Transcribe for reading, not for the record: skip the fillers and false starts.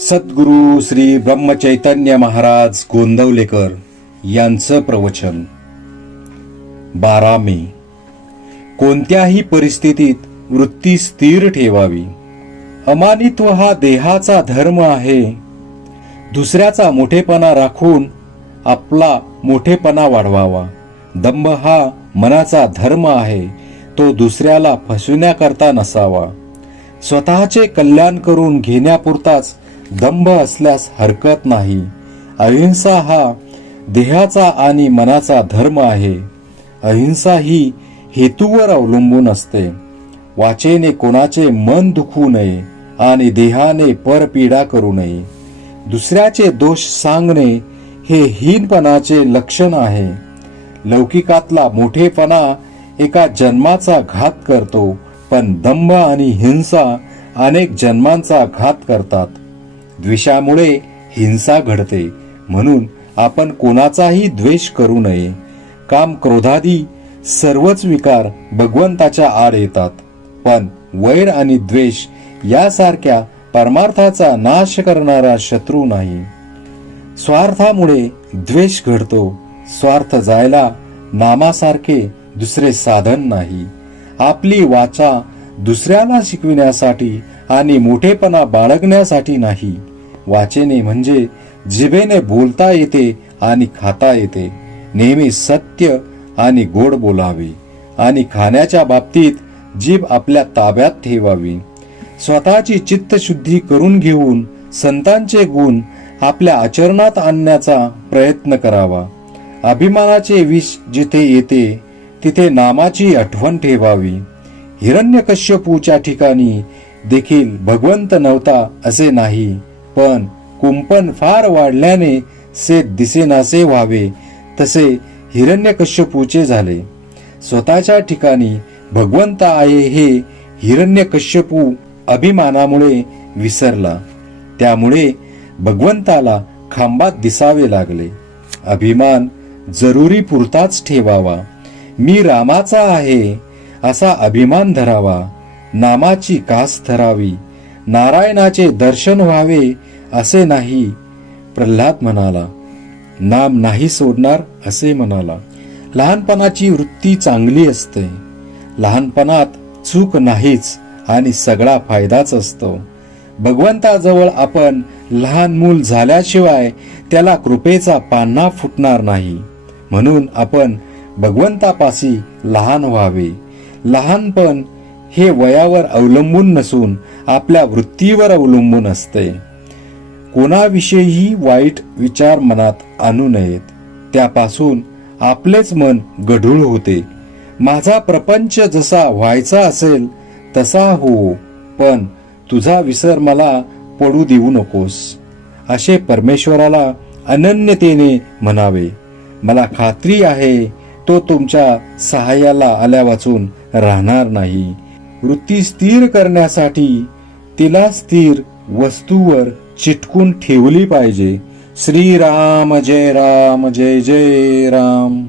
सद्गुरु श्री ब्रह्मचैतन्य महाराज गोंदवलेकर यांचं प्रवचन 12 मे. कोणत्याही परिस्थितीत वृत्ती स्थिर ठेवावी. अमानित्व हा देहाचा धर्म आहे. दुसऱ्याचा मोठेपणा राखून आपला मोठेपणा वाढवावा. दंभ हा मनाचा धर्म आहे. तो दुसऱ्याला फसविण्याकरता नसावा. स्वतःचे कल्याण करून घेण्यापुरताच दंभ असल्यास हरकत नाही. अहिंसा हा देहाचा आणि मनाचा धर्म आहे. अहिंसा ही हेतूवर अवलंबून असते. वाचेने कोणाचे मन दुखवू नये आणि देहाने परपीडा करू नये. दुसऱ्याचे दोष सांगणे हे हीनपणाचे लक्षण आहे. लौकिकातला मोठेपणा एका जन्माचा घात करतो, पण दंभ आणि हिंसा अनेक जन्मांचा घात करतात. द्वेषामुळे हिंसा घडते. म्हणून आपण कोणाचाही द्वेष करू नये. काम, क्रोधादी सर्वच विकार भगवंताच्या आड येतात, पण वैर आणि द्वेष यासारख्या परमार्थाचा नाश करणारा शत्रू नाही. स्वार्थामुळे द्वेष घडतो. स्वार्थ जायला नामासारखे दुसरे साधन नाही. आपली वाचा दुसऱ्याला शिकविण्यासाठी आणि मोठेपणा बाळगण्यासाठी नाही. वाचेने म्हणजे जिभेने बोलता येते आणि खाता येते. नेहमी सत्य आणि गोड बोलावे आणि खाण्याच्या बाबतीत जीभ आपल्या ताब्यात ठेवावी. स्वतःची चित्तशुद्धी करून घेऊन संतांचे गुण आपल्या आचरणात आणण्याचा प्रयत्न करावा. अभिमानाचे विष जिथे येते तिथे नामाची आठवण ठेवावी. हिरण्यकश्यपूच्या ठिकाणी देखील भगवंत नव्हता असे नाही, पण कुंपण फार वाढल्याने से दिसेनासे व्हावे तसे हिरण्यकश्यपूचे झाले. स्वतःच्या ठिकाणी भगवंत आहे हे हिरण्यकश्यपू अभिमानामुळे विसरला. त्यामुळे भगवंताला खांबात दिसावे लागले. अभिमान जरुरी पुरताच ठेवावा. मी रामाचा आहे असा अभिमान धरावा. नामाची कास धरावी. नारायणाचे दर्शन व्हावे असे नाही. प्रल्हाद म्हणाला, नाम नाही सोडणार असे म्हणाला. लहानपणाची वृत्ती चांगली असते. लहानपणात चूक नाहीच आणि सगळा फायदाच असतो. भगवंताजवळ आपण लहान मूल झाल्याशिवाय त्याला कृपेचा पान्हा फुटणार नाही. म्हणून आपण भगवंतापाशी लहान व्हावे. लहानपण हे वयावर अवलंबून नसून आपल्या वृत्तीवर अवलंबून असते. कोणाविषयीही वाईट विचार मनात आणू नयेत. त्यापासून आपलेच मन गढूळ होते. माझा प्रपंच जसा व्हायचा असेल तसा हो, पण तुझा विसर मला पडू देऊ नकोस असे परमेश्वराला अनन्यतेने म्हणावे. मला खात्री आहे तो तुमच्या सहाय्याला आल्या वाचून राहणार नाही. वृत्ती स्थिर करण्यासाठी तिला स्थिर वस्तूवर चिटकून ठेवली पाहिजे. श्रीराम जय राम, जय जय राम.